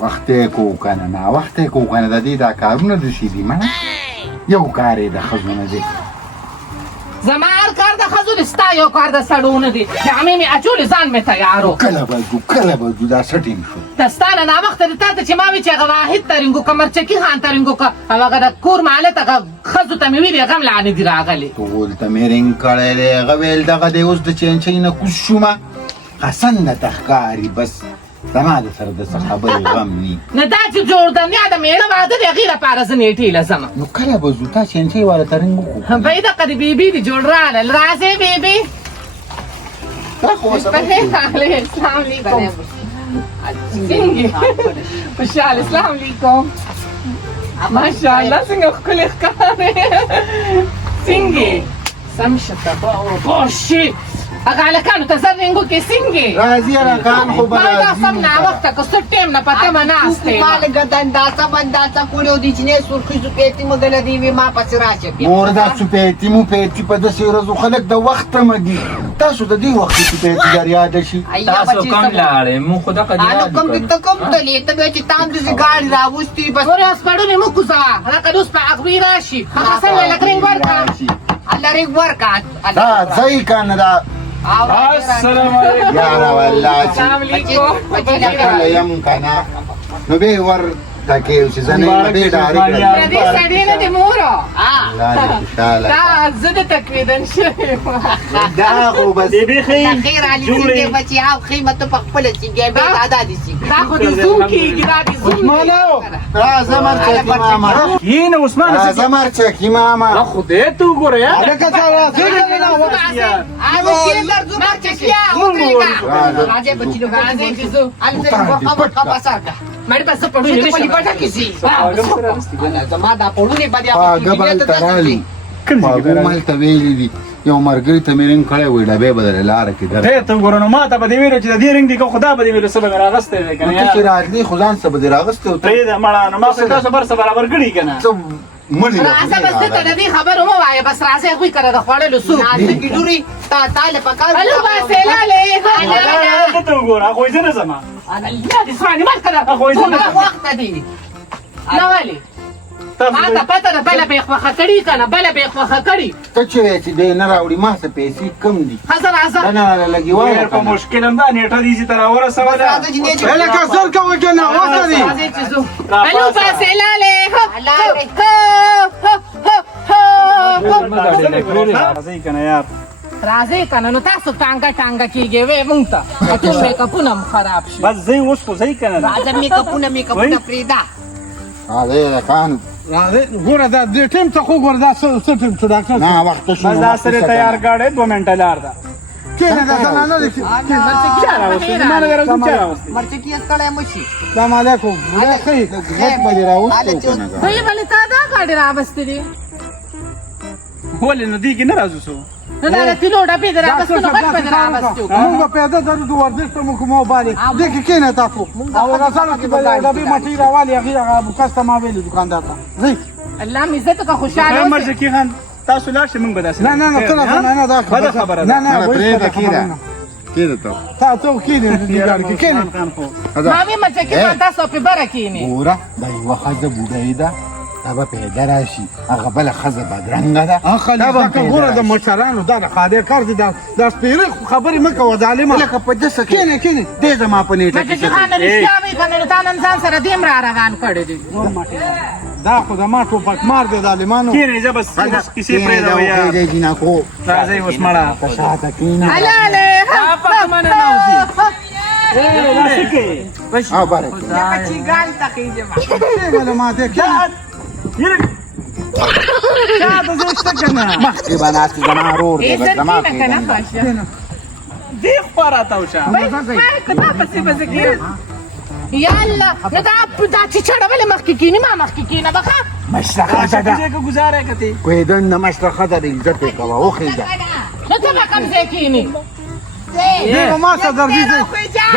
وختې کو کنه نه وختې کو کنه د دې دا کارونه د شي دي منه یو کار یې د ښځو نه دی زما هر کار د ښځو دی ستا یو کار د سړو نه دی جامې مې اچولې ځان مې تیار و کله به ځو دا څه ټیم شو د ستا نه ناوخته دی تا ته چې ما وي چې هغه واحد ترنګ وکړه مرچکي خان ترنګ وکړه او هغه د کور مالت هغه ښځو ته مې وي بېغم لعنې دي راغلې ټول ته مې رنګ کړی دی هغه ویل دغه دی اوس د چینچۍ نه کوز شومه حسن درته ښکاري بس زما د سره د څه خبرې غم ني نه دا چې جوړدنیا د مېړه واده دی هغې لپاره زه نیټې لځمه نو کله به ځو تا چینچۍ والا ترنګ وکړو بی دقه د بیبي دي جوړ راغلل راځې بیبي السلام علیکم څنګه خوشحال السلام علیکم ماشاءالله څنګه ښکلې ښکارې څنګه سم شته باشي هغه هلکانو ته زه رنګ وکړې څنګه راځي هلکان خو به ما دا سم ناوخته که څه ټیم نه په تمه ناست یم ما لږه دنداسه بنداسه کړې وو د جینۍ سرخي سوپېتې مو دله دې وې ما پسې راشه مور دا سوپېتي مو پېتي په داسې ورځو خلک د وخت تمه دي تاسو د دې وخت سوپېتي در یاده شي تاسو کم لاړې مو خو دغه دي یاد کوم ته کوم دلې ته به چې تام دې ګاډي راوستي بس ورې اوس پړونې مه کوزوه هلکه اوس په اغوی راشي هغه څنګه لږ رنګ ورکړه الله رېږ ورکړه دا ځای کنه دا السلام علیکم یاره والله چې السلام علیکم کله یم کنه نو به ور تکې چې زه نه یم ډېر ډارې د دې سړي نه دې مورو الله دې خوشحاله دا زه د تقریدن شوې یم دا خو بس خیر علي دې بچي او قیمت په خپل چې ګبه ادا دي شي دا خو د زوم کېږي دا د زوم راځه مرچکي ماما کینه عثمان راځه مرچکي ماما خدای ته وګوره یا هلکه څه راځي هغه کې درځو چې راځي بچي نو راځئ چې ځو الته خبر سره مړ په څه پړونې په نشم پټه کې سي زما دا پړونې باندې غبل ترالي هغه مال ته ویلي دي یو مرګري ته مې رنګ کړی وی ډبې بدله لاره کې در ته وګوره نو ما ته به دې ویلو چې د دې رنګ دي که خدا به دې ویلو څه به مې راغستی دی که ته چې راتلې خو ځان څه به دې راغستی و پرېږده مړه نو ما خو تاسو برسه برابر کړي که نه څه مړي راځه بس دې ته د دې خبرو مه وایه بس راځئ هغوی کره د خوړلو څوک دي نازکې ډوري تا له پکار الو باسې لالې ته وګوره هغوی زه نه ځم الله دې سواني مال کړه هغوی زه نه ځم وخت دی نه ولې ما ته پته ده بله به یې خوښه کړي که نه بله به یې خوښه کړي ته چې وایې چې دی نه راوړي ما څه پیسې کم دي ښځه راځه دا نه لګي ډېر په مشکل هم دا نیټه دې چې ته راورسوله هلکه زر کوه که نه وخته دي راځئ چې ځو الو باسې لالې راځئ که نه یار راځئ که نه نو تاسو ټانګه ټانګه کېږئ وې مونږ ته ټول میکاپونه هم خراب شي بس ځئ اوس خو ځئ که نه راځه میکاپونه پرېږده راځئ هلکان ګوره دا دې ټیم ته خو ګوره دا څه ټیم شو ډاکټر نه وخته شو بس دا سره تیار ګاډی 2 منټه لار ده کېنه دا زنانه دي چا راوستې زما نه راوستې چا راوستې مرچکي استړی مشي سلام علیکم بوډا ښه غټ به دې راوستو که نه ولې تا دا ګاډي راوستې دي ولې نو دې کې نه راځو څو نو دا د تیلو ډبې دې راوستو نو غټ به دې راوستو مونږ به پیاده درو د ورزش ته موږ مو باندې دې کې کېنه تاسو او راځه چې به ډبې مټي راوالي هغه کسته ما ویلي دکاندار ته ځئ الله مې عزت که خوشحاله خیر اوسې مرزکي خان تاسو لاړ شئ موږ به داسې نه کله نه دا بده خبره ده نه پرېږده کېنه کېنه ته تاسو کېنه دې ګاډي کې کېنه ما وی مچکي خان تاسو په بره کېنئ ګوره دا یوه ښځه بوډۍ ده دا به پیدا راشي هغه بله ښځه بدرنګه ده اخلي ځکه ګوره د مشرانو دا د خاطر کار دي دا سپیره خبرې مه کوه ظالمه لکه په دسه کېنه دې زما په نیټه کې مچکي خان رښتیا وایي که نه نو تا نن ځان سره دې هم را روان کړی دي دا خو زما ټوپک مار دی ظالمانو کېنئ زه بس کیسې پرېږدم یار جینکو راځئ اوس مړه شاته کېنه حلاله داسې کوي او باره بچي ګان ته خېږم کېنه ما دې کېنه چا ته زه شته که نه مخکې به ناست زما ورور دی بس زما عزت کېنه که نه باشه دې خوا راته وشه کدا پسې به زه کېنم یاله نو دا چیچړه ولې مخکې کېني ما مخکې کېنه به ښه مشره ښځه ده ځای که ګزاره یې که ته کوېدن د مشره ښځه د عزت یې کوه وخېږه نو ته به کوم ځای کېني دې به ما سره درځي زه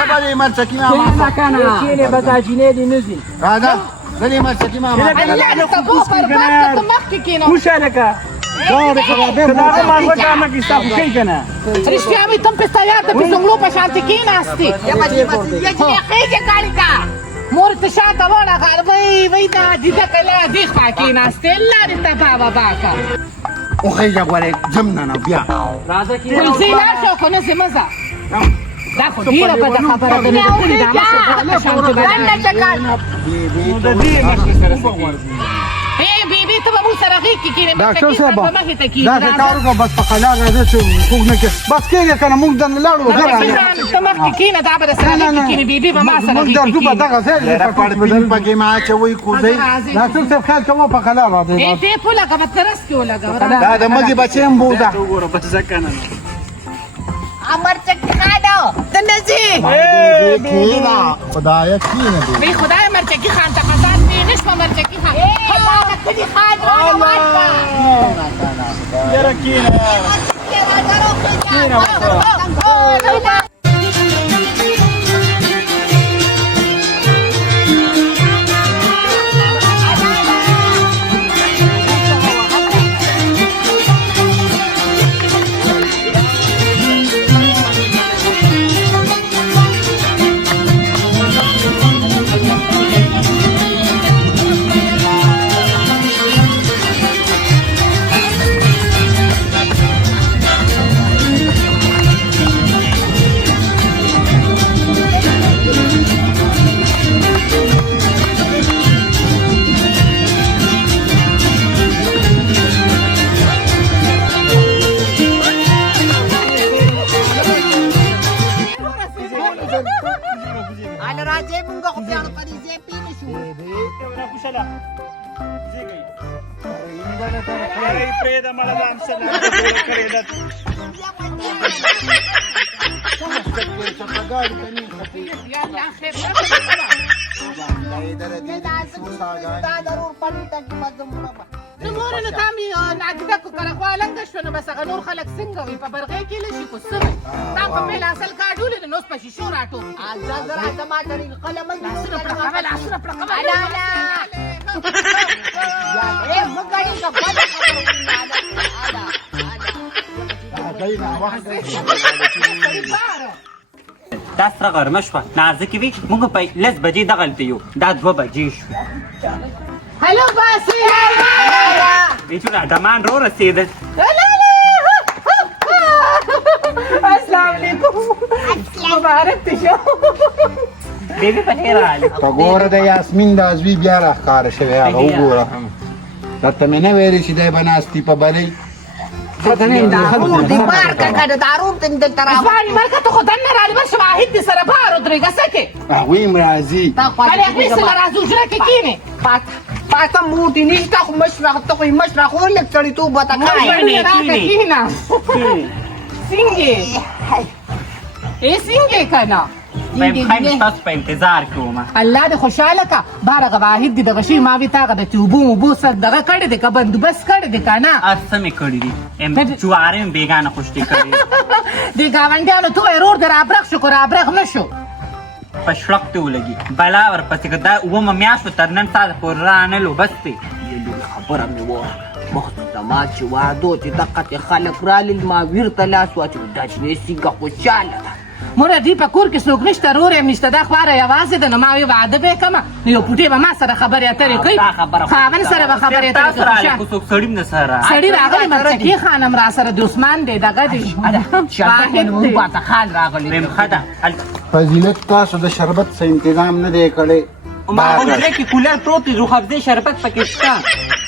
به دې مرچکي ماما راځه زه دې مرچکي ماما الله دې تبوس برباد کړه ته مخکې کېنه وشه لکه دا خبره دا هغه مانګو کار نه کوي ستا خو کوي که نه رښتیا وایي ته هم پې تیار ته پې زنګلو په شانتې کېناستې یا بچي خېږه ګاډي کا مو مور ته شاته وړه وای دا دیده کله دی خوا کېناستې لارې ته بابا باکه وخیژه غواړې ځم نه نه بیا ګلزی لاړ شه خو نسې مه ځه دا خو ډېره بده خبره ده نو د کلي دا مشر شانتې بیبي ته به مونږ سره غېږ کې کښېنې ډاکټر صاحب په مخې ته کښېنې دا کار وکړه بس په قلار راځه چې خوږ نه کې بس کېږي که نه موږ دننه لاړو ته مخکې کښېنه دا به درسره غېږ کې کښېنې بیبي به ما سره موږ غېږ درځو کې په کښېنې دغه ځای یاره پړپین پکې ما اچوئ کوزئ ډاکټر صاحب خیال کوه په قلار راځئ ټیپ ولګوه ترس کې ولګوه دا د مګې بچې هم بوزه وګوره بس ځکنه امر چکانو ته نه ځې کېنه خدایه کېنه دې بی خدای مرچکی خان ته قضات دی نشمه مرچکی خان کلی خان رانه ماته یاره کینه आलं राजे मुंगा को प्यार परी जे पीने शू खुशाला زیږي یاره پرېږده مړه د امسل کړېدت دا ضرور پړی ټک مزم مربا نو مور نو تامي ناګدا کو کړه خالنګ شو نو بس نور خلک څنګه وي په برغې کې لشي کو سره تا په پیل اصل کاډول نو په شیشو راټو زرا ټماټر قلم لاسونه پړقول لاسونه پړقول الا الا اے مګړی کا بد خبر دا سره غرمه شوه نازکې وي موږ په 10 بجې دغلته یو دا 2 بجې شو هلو باسي بیچونه ډمان رو رسېده السلام علیکم مبارک ته شو بیبي په خیر راغلې ته ګوره د یاسمین د عضوي بیا راښکاره شوی هغه وګوره راته مې نه ویلې چې دی به ناستي په بلۍ دارو دی بار کا کړه دارو تم د ترا ځواني مرګه ته خو دننه رالی ورشه واحد دې سره بار ودرېږه څه کې هغوی هم راځي تا هلې هغوی سره راځو حجره کې کښېنې پاتا موټی نشته خو مشره ته خو مشره خو لږ سړیتوب به ته کوې راته کښېنه څنګه ای څنګه کنه وایم خایم ستاسو په انتظار کې وم الله دې خوشحاله کا بارغه واحد دې دغه شی ما وی تاغه د اوبو سر دغه کړی دی که بندوبست کړی دی که نه ارڅه مې کړي دي جوارې مې بېګانه خوشتې کړي دې ګاونډیانو ته وایي رور دې رابرغ شو که رابرغ نه شو په شړق ته ولګي بلا ورپسې که دا اوومه میاشت تر نن ساعته پورې رانلو بس دی خبره مې وره مخته ما چې وعدو چې دقه خلک رالل ما ویرته لاس واچوي دا چې سیګه خوشحاله ده موره دې په کور کې څوک نشته رور یې نشته دا خواره یوازې ده نو ما وی واده به یې کړمه نو یو پوټې به ما سره خبرې اترې کوي خاوند سره به خبرې اترې تاسو راغلی خو څوک سړي نه سره سړي راغلی مرچکي خانم را سره د عثمان دی دغه دی واحد دی خان راغلی ویم ښه ده فضیلت تاسو د شربت څه انتظام نه دی کړی ما غوښتل کې کولر پروت دی روخبزې شربت پکې شته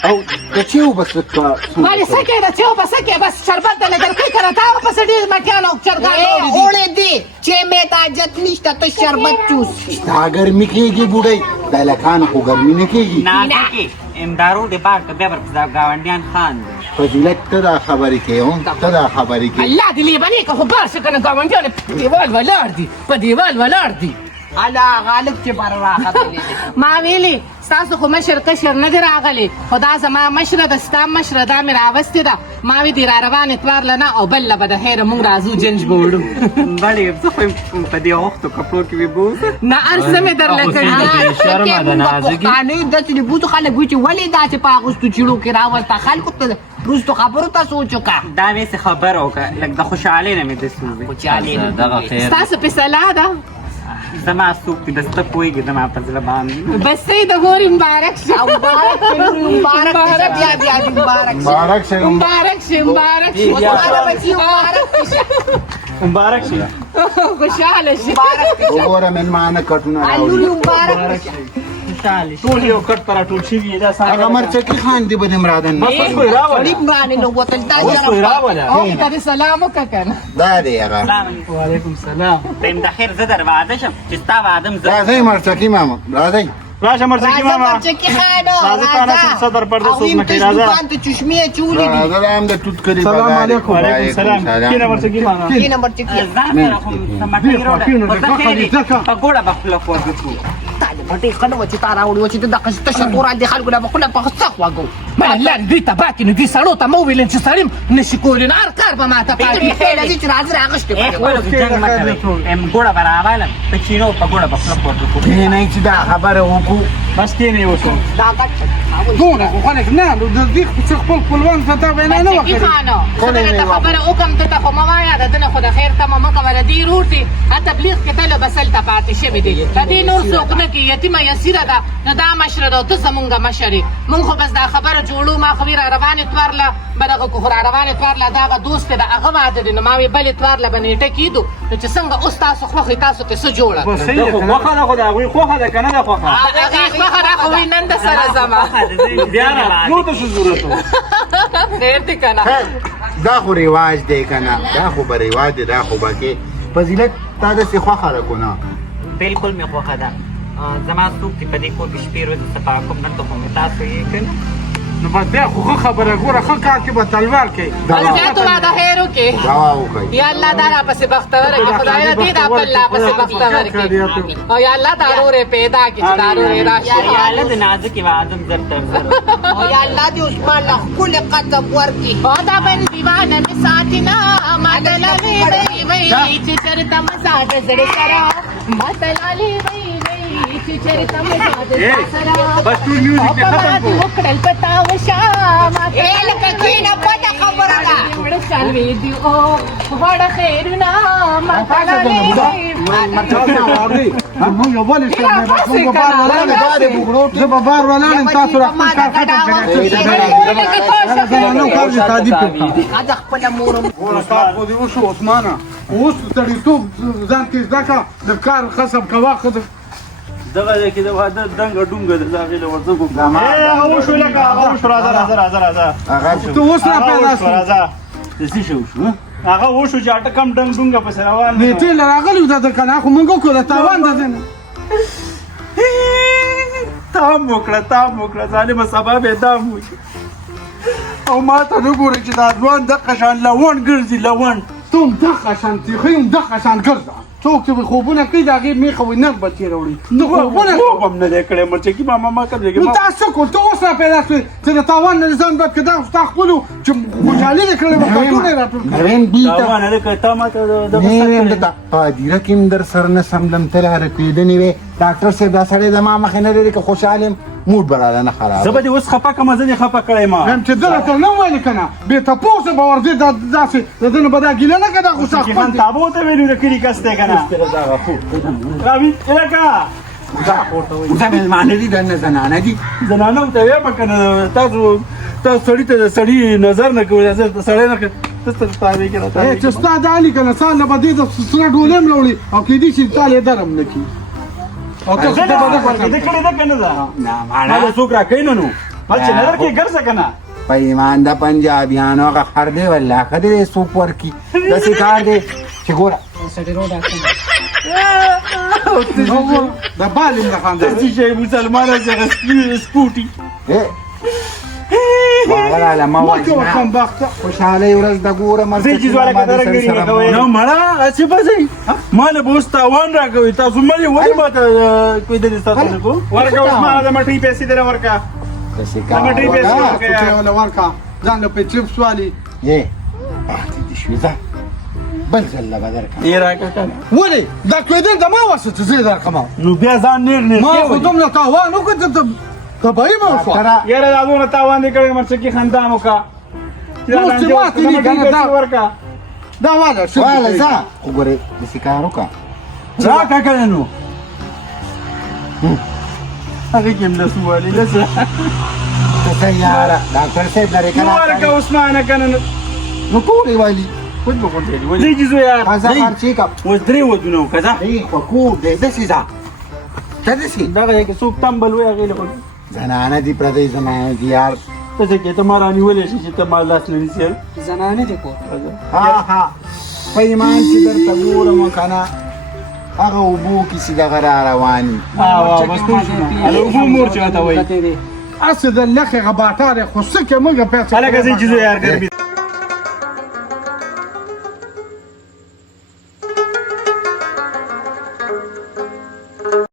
او د چیو بس ولې څه کې د چیو بس کې بس شربت دله درکوي که نه تا ورپسې ډېر مټیان او چرګان راوړي دي اوړې دي چې مې ته حاجت نشته ته شربت چوس دا ګرمي کېږي بوډۍ دا لکان خو ګرمي نه کېږي نازکې امدارو د باغ که بیا ورپسې ګاونډیان خان دی فضیلت ته دا خبرې کوې ته دا خبرې کوې الله دې لیبنې که خو بار شي که نه ګاونډیان په دیوال ولاړ دي په دیوال ولاړ دي الا غالب چې بر راغلی ما ویلي ستاسو خو مشر کشر نه دی راغلی خو دا زما مشره ده ستا مشره دا مې راوستې ده ما وی دې را روان اتوار له نه او بله به د خیره مونږ راځو جنج به وړو بلې زه خو په دې اوښتو کپړو کې مې بوزه نه هر څه مې درله کړي پښتانه داسې د بوتو خلک وي چې ولې دا چې په اغوستو چیړو کې راولته خلکو ته وروستو خبرو ته سوچ وکړه دا مې څه خبره وکړه لږ د خوشحالۍ نه مې داسې وویل ستاسو فیصله ده زما څوک دي بس ته پوهېږې زما په زړه باندې بس صحیح د مورې مبارک شه مبارک شه بیا بیا دې مبارک شه مبارک شه مبارک شه مبارک شه خوشحاله بچي مبارک شه مبارک شي خوشحاله شه وګوره مېلمانه کټونه راوړي لوري مبارک شه خوشحاله شي ټول یو کټ پر ټول شي دا هغه مرچکي خان دی به دې مرادن بس اوس کوئی راوړه غریب باندې نو وتل دا اوس کوئی راوړه او ته دې سلام وکړه کنه دا دی هغه سلام علیکم وعلیکم السلام ته د خیر زه در واده شم چې ستا واده م زه راځئ مرچکي ماما راځئ راشه مرچکی راځه ماما مرچکی خانو راځه تا نه صدر پرده څوک نه کوي راځه دکان ته چشمې چولې دي راځه دا هم د توت کلي سلام بازار. علیکم. وعلیکم السلام کینه مرچکی ماما کینه مرچکی ځان سره خو څه مټۍ راوړه خو زه خیر یې په ګوړه به خوله خوږه تعالی پټې خنو چې تا راوړي و چې د قصته شتورا دي خلکو نه بخله په خصه واګو ما لان دوی ته باکې نو دوی سړو ته مو ویل چې سړیم نشي کولی نو هر کار به ماته په پاتې دې لږ چې راځي راغشته اے خو جنګ مه کوئ ګوړه به راواله ته کینو په ګوړه به خوله خوږه کینئ چې دا خبره وکړو بس کینه اوس دا ګټ دونه خو خلک نه نو د دې چې خپل خپلوان ته تا وینا نه مرچکي وکړي خانو زه درته خبره وکړم ته ته خو مه وایه د ده نه خو د خیر تمه مه کوه د دې رور دي تبلیغ کې تله بس هلته پاتې شوي دي د دې نور څوک نه کوي یتیمه یسیره ده نو دا مشره ده او ته زمونږ مشر یې مونږ خو بس دا خبره جوړو ما خو وی را روان اتوار له به دغه خو را روان اتوار له دا هغه دوست دی د هغه واده دی نو ما وی بل اتوار له به نیټه کېدو نو چې څنګه اوس تاسو خوښ تاسو ته څه جوړه بس صحیح خو خوخه ده خو د هغوی خوخه ده که نه ده خوخه هغې خوښه ده خو وی نن د سره ځمه بیا راتلو ته څه ضرورت و خیر دی که نه دا خو رواج دی که نه دا خو به رواج دی دا خو به کې فضیلت تا داسې خوښه ده که نه بالکل مې خوښه ده زما څوک دي په دې کور کې شپې ورځې صفا کوم دلته خو مې تاسو یې که نه نو بس بیا خو ښه خبره ګوره ښه کار کې به تلوار کوي بس بیا تو راته خیر وکړې دوا وکړئ یا الله دا راپسې بختور کړي خدایه دې دا بل راپسې بختور کړي او یا الله دا رورې پیدا کړي چې دا رورې راشي یا الله د نازکې وعدم زر تر زر او یا الله دې عثمان له خپل قدم ورکړي او دا بن دیوانه می ساتینا ماتلالي وی وی چې چرته مزاج زړه سره ماتلالي وی وی چې چرته مزاج زړه سره بس ټول میوزیک دې ختم کو وکړل پتاو شام لکه کینه پټه خبره ده وړ شال وی دی او وړ خیرنا ماتلالي موږ یو بل څه نه موږ بار ولانه زه به بار ولانه تاسو را خپل کار ختم کړئ نو کار دې تعدیب کړئ دا خپل مورم ګوره کار خو دې وشو عثمانه اوس سړیتوب ځان کې زده کړه د کار خصب کوه خو دغه دی کې د واده دنګه ډونګه ده زه هغې له ورځه کوم هغه وشو لکه هغه وشو راځه راځه راځه راځه هغه ته اوس را پیدا شو راځه د څه شی وشو هغه وشو چې اټه کم ډنګ ډونګه پسې روان دی. نیټې له راغلي وو دا کنه خو موږ کو د تاوان ده نه تام وکړه ظالمه سبا به دام وکړي او ما ته نه ګورې چې دا ځوان دغه شان لوڼ ګرځي لوڼ ته هم دغه شان تیخي هم دغه شان ګرځه څوک چې خوبونه کوي د هغې میخه وي نه بچې راوړي نو خوبونه خوب هم نه دی کړی مرچکي ماما ما ته نو تاسو کو ته اوس را پیدا شوې چې د تاوان نه ځان بد که دا ستا خپلو چې خوشحالي دې کړې وختونه یې راټول کړي نویم بیته تاوانه ده که تا ما ته دغه نویم دته قادره کې هم در سره نه سملم ته لاره کېدنې وې ډاکټر صاحب دا سړی زما مخې نه لري که خوشحال یم موډ به راله نه خراب زه به دې اوس خفه کړم زه دې خفه کړی ما هم چې ده راته نه ویلې که نه بې تپوسه به ورځې داسې د ده نه به دا ګیله نه که دا خو ستا چې خپل خان دی تابو ته ویلو د کلي کس دی که نه راوي الکه دا مېلمانه دي دننه زنانه دي زنانه ته ویم که نه تاسو سړي ته د سړي نظر نه کوئ زه د سړی نه تاسو ته تابع کې راته چې ستا دا علي که نه سال نه به دې د سره ډولۍ هم راوړي او کېدای شي تا یې درم نه کړي او ته زه خو ته به نه دغه دې کړې ده که نه ده نه ما ماړه له څوک راکوي نه نو ما چې نظر کې ګرځه که نه په ایمان د پنجابیانو هغه خر دی والله ښه دی سوپ ورکي داسې کار دی چې ګوره د بال هم نه خانده داسې شی مسلمانه چې هغه سپوټي واغه راله ما ما کې ورکم بخته خوشحالۍ ورځ د ګوره زه چې زواله که درنګري نه کوئ نه مړه هسې به ځئ ما له به اوس تاوان را کوئ تاسو ملې ولې ما ته کویدلې ستاسو نه کو ورکه اوس ما د مټۍ پیسې دله ورکه داسې د مټۍ پیسې کار ورکه چې ولا ورکا ځان له پچپس والی یې پاتې دې شوې ځه بل ځل له به درکړم یې راکړه که نه ولې دا کېدل د ما وسه چې زه یې درکړم نو بیا ځان نېغ نېغ ما خو کېوئ. دومره تاوان وکړ چې تباهي مې وشوه ډاکټره یاره دا دونه تاوان دې کړی مرچکي خندام وکړه چې دا اوس چې لانجه ماتې دي د مټۍ که نه پیسې دا- ورکړه دا واله واله ځه خو ګورې داسې کار وکړه راکړه که نه نو هغه کې هم لسو والي لسه ته یاره ډاکټر صاحب لري نو ورکه عثمانه کنه نو نو کولی والی خود به کوم دی ولې جزو یار قضا خرچی کا اوس درې ودونه وکړه دی خو کو دی دسې ځه ته دسې دغه کې څوک تمبل وي هغې له زنانه دي پردی زمانه دي یار ته څه کې ته ما رانیولی شي چې ته ما لاس نه نیسې زنانه دي کو ها ها په ایمان چې درته ګورم که نه هغه اوبو کیسې دغه را رواني بس پوه شوم هله اوبو مور چې ورته وایي اصل د لخې غباټاره خو څه کې موږ پیسې هلکه زه جزو یار ګرمي